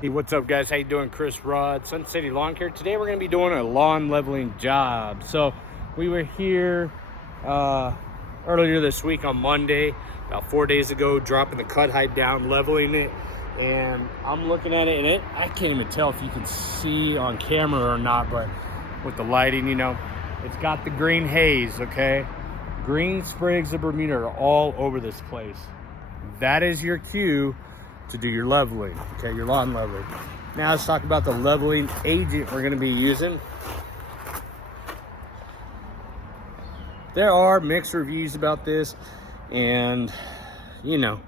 Hey, what's up, guys? How you doing? Chris Rod, Sun City Lawn Care. Today we're going to be doing a lawn leveling job. So we were here earlier this week on Monday, about 4 days ago, dropping the cut height down, leveling it, and I'm looking at it, and I can't even tell if you can see on camera or not, but with the lighting, you know, it's got the green haze, okay? Green sprigs of Bermuda are all over this place. That is your cue to do your leveling, okay, your lawn leveling. Now let's talk about the leveling agent we're going to be using. There are mixed reviews about this, and you know,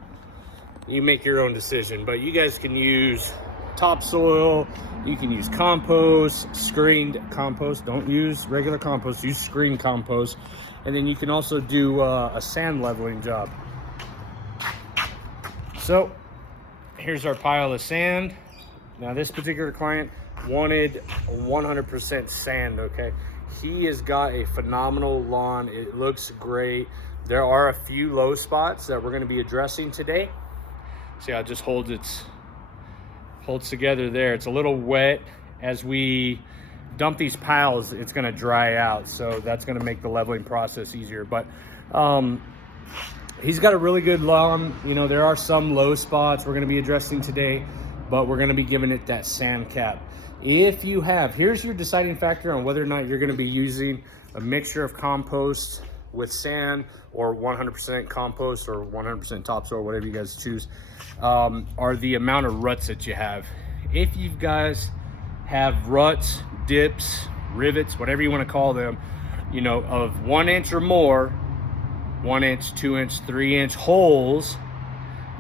you make your own decision, but you guys can use topsoil, you can use compost, screened compost. Don't use regular compost, use screened compost. And then you can also do a sand leveling job. So here's our pile of sand. Now this particular client wanted 100% sand, okay? He has got a phenomenal lawn. It looks great. There are a few low spots that we're gonna be addressing today. See how it just holds together there. It's a little wet. As we dump these piles, it's gonna dry out. So that's gonna make the leveling process easier. But he's got a really good lawn. You know, there are some low spots we're gonna be addressing today, but we're gonna be giving it that sand cap. If you have, here's your deciding factor on whether or not you're gonna be using a mixture of compost with sand or 100% compost or 100% topsoil, whatever you guys choose, are the amount of ruts that you have. If you guys have ruts, dips, rivets, whatever you wanna call them, you know, of 1 inch or more, 1 inch, 2 inch, 3 inch holes,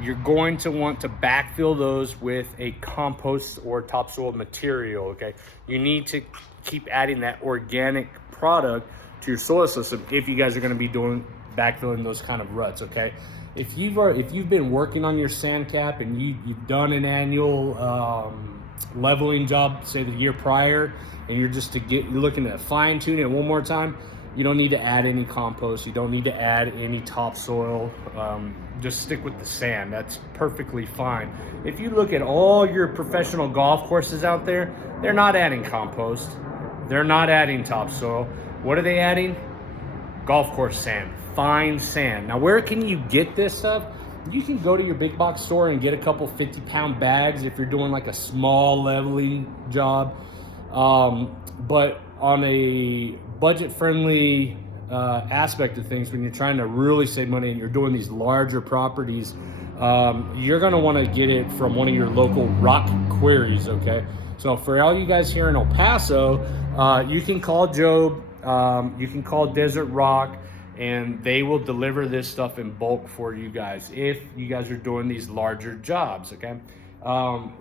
you're going to want to backfill those with a compost or topsoil material, okay? You need to keep adding that organic product to your soil system if you guys are gonna be backfilling those kind of ruts, okay? If you've been working on your sand cap and you've done an annual leveling job, say the year prior, and you're looking to fine tune it one more time, you don't need to add any compost. You don't need to add any topsoil. Just stick with the sand. That's perfectly fine. If you look at all your professional golf courses out there, they're not adding compost. They're not adding topsoil. What are they adding? Golf course sand, fine sand. Now, where can you get this stuff? You can go to your big box store and get a couple 50-pound bags if you're doing like a small leveling job. But on a budget-friendly aspect of things, when you're trying to really save money and you're doing these larger properties, you're gonna wanna get it from one of your local rock quarries, okay? So for all you guys here in El Paso, you can call Job, you can call Desert Rock, and they will deliver this stuff in bulk for you guys if you guys are doing these larger jobs, okay?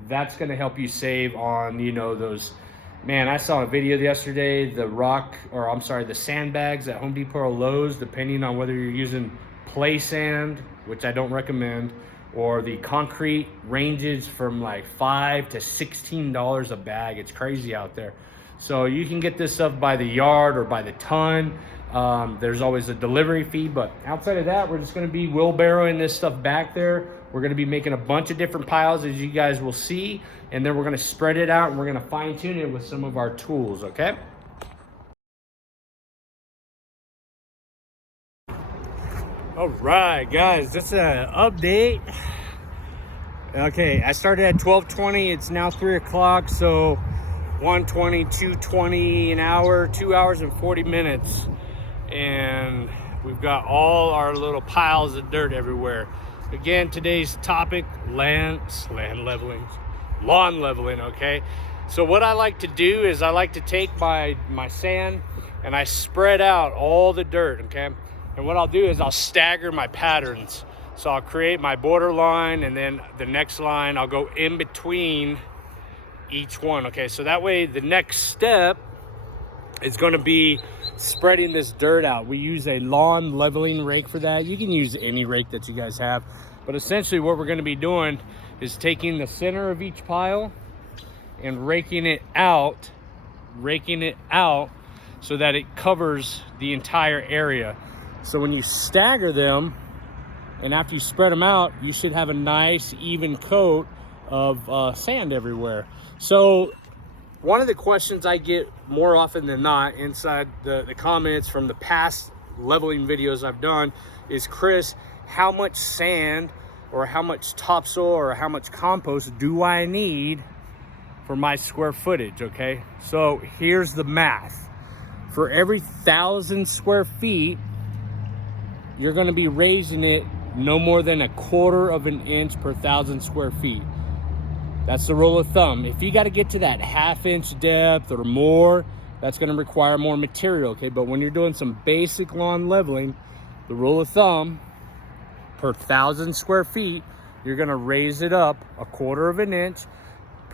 That's gonna help you save on, you know, those. Man, I saw a video yesterday, the sandbags at Home Depot or Lowe's, depending on whether you're using play sand, which I don't recommend, or the concrete ranges from like $5 to $16 a bag. It's crazy out there. So you can get this stuff by the yard or by the ton. There's always a delivery fee, but outside of that, we're just gonna be wheelbarrowing this stuff back there. We're gonna be making a bunch of different piles, as you guys will see, and then we're gonna spread it out and we're gonna fine tune it with some of our tools, okay? All right, guys, this is an update. Okay, I started at 12:20, it's now 3 o'clock, so 1:20, 2:20 an hour, 2 hours and 40 minutes. And we've got all our little piles of dirt everywhere. Again, today's topic, lawn leveling, okay? So what I like to do is I like to take my sand and I spread out all the dirt, okay? And what I'll do is I'll stagger my patterns. So I'll create my border line, and then the next line, I'll go in between each one, okay? So that way the next step is gonna be spreading this dirt out. We use a lawn leveling rake for that. You can use any rake that you guys have, but essentially what we're gonna be doing is taking the center of each pile and raking it out so that it covers the entire area. So when you stagger them and after you spread them out, you should have a nice even coat of sand everywhere. So one of the questions I get more often than not inside the comments from the past leveling videos I've done is, Chris, how much sand or how much topsoil or how much compost do I need for my square footage? Okay, so here's the math. For every 1,000 square feet, you're going to be raising it no more than 1/4 of an inch per 1,000 square feet. That's the rule of thumb. If you got to get to that 1/2 inch depth or more, that's going to require more material, okay? But when you're doing some basic lawn leveling, the rule of thumb, per 1,000 square feet, you're going to raise it up 1/4 of an inch.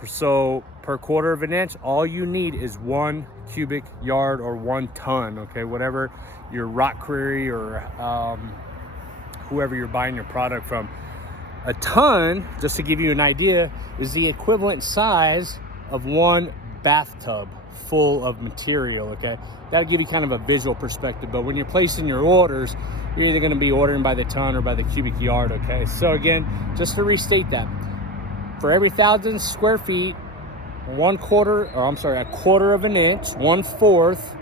So per 1/4 of an inch, all you need is 1 cubic yard or 1 ton, okay? Whatever your rock quarry or whoever you're buying your product from. A ton, just to give you an idea, is the equivalent size of 1 bathtub full of material, okay? That'll give you kind of a visual perspective, but when you're placing your orders, you're either gonna be ordering by the ton or by the cubic yard, okay? So again, just to restate that, for every 1,000 square feet, 1/4 of an inch, 1/4,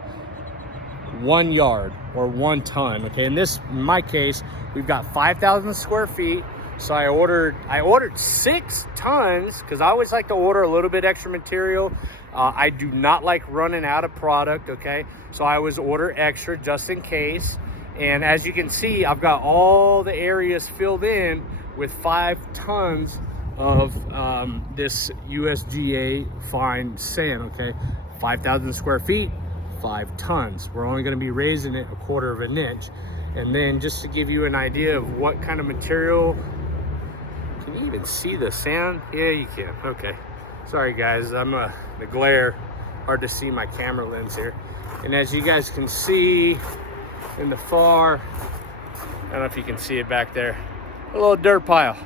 1 yard or 1 ton, okay? In my case, we've got 5,000 square feet. So I ordered 6 tons because I always like to order a little bit extra material. I do not like running out of product, okay? So I always order extra just in case. And as you can see, I've got all the areas filled in with 5 tons of this USDA fine sand, okay? 5,000 square feet, 5 tons. We're only gonna be raising it 1/4 of an inch. And then just to give you an idea of what kind of material, can you even see the sand? Yeah, you can. Okay. Sorry guys, the glare, hard to see my camera lens here. And as you guys can see in the far, I don't know if you can see it back there, a little dirt pile.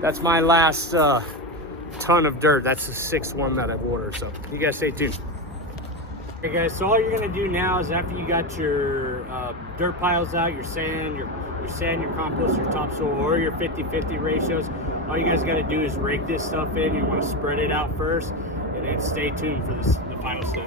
That's my last ton of dirt. That's the 6th one that I've ordered. So you guys stay tuned. Okay guys, so all you're gonna do now is after you got your dirt piles out, your sand, your compost, your topsoil, or your 50-50 ratios, all you guys gotta do is rake this stuff in. You wanna spread it out first, and then stay tuned for the final step.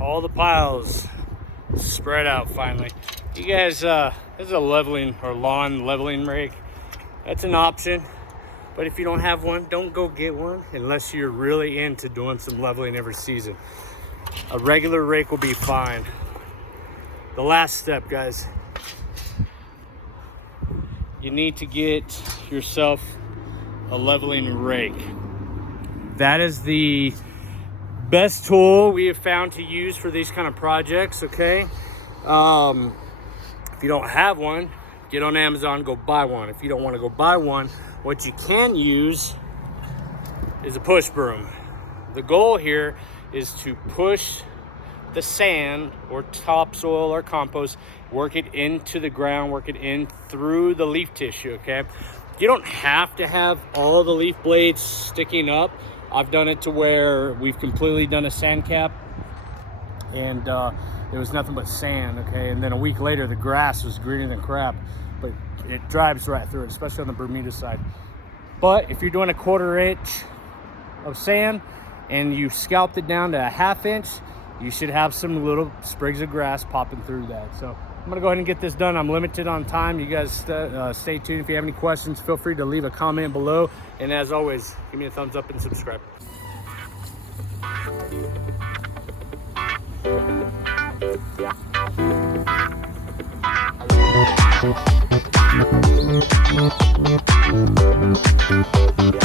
All the piles spread out finally. You guys, this is a leveling or lawn leveling rake. That's an option, but if you don't have one, don't go get one unless you're really into doing some leveling every season. A regular rake will be fine. The last step, guys, you need to get yourself a leveling rake. That is the best tool we have found to use for these kind of projects, okay? If you don't have one, get on Amazon, go buy one. If you don't want to go buy one, what you can use is a push broom. The goal here is to push the sand or topsoil or compost, work it into the ground, work it in through the leaf tissue, okay? You don't have to have all the leaf blades sticking up. I've done it to where we've completely done a sand cap and it was nothing but sand, okay? And then a week later, the grass was greener than crap, but it drives right through it, especially on the Bermuda side. But if you're doing 1/4 inch of sand and you scalped it down to 1/2 inch, you should have some little sprigs of grass popping through that. So I'm gonna go ahead and get this done. I'm limited on time. You guys stay tuned. If you have any questions, feel free to leave a comment below. And as always, give me a thumbs up and subscribe. Yeah.